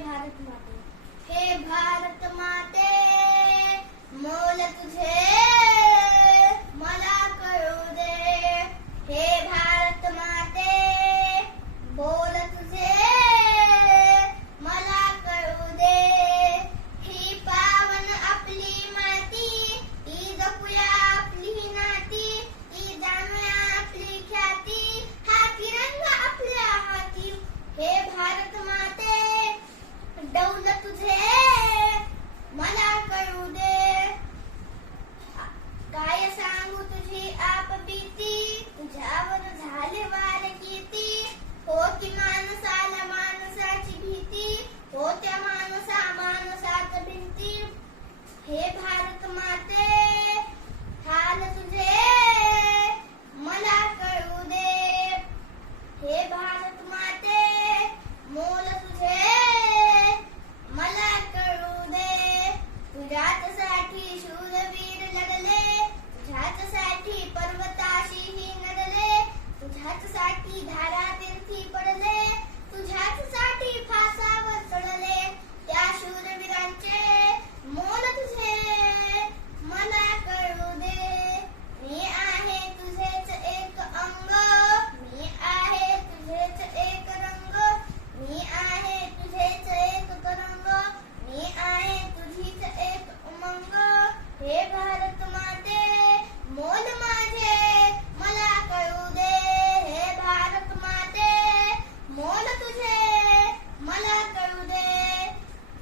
भारत माते हे भारत माते मोल तुझे don't.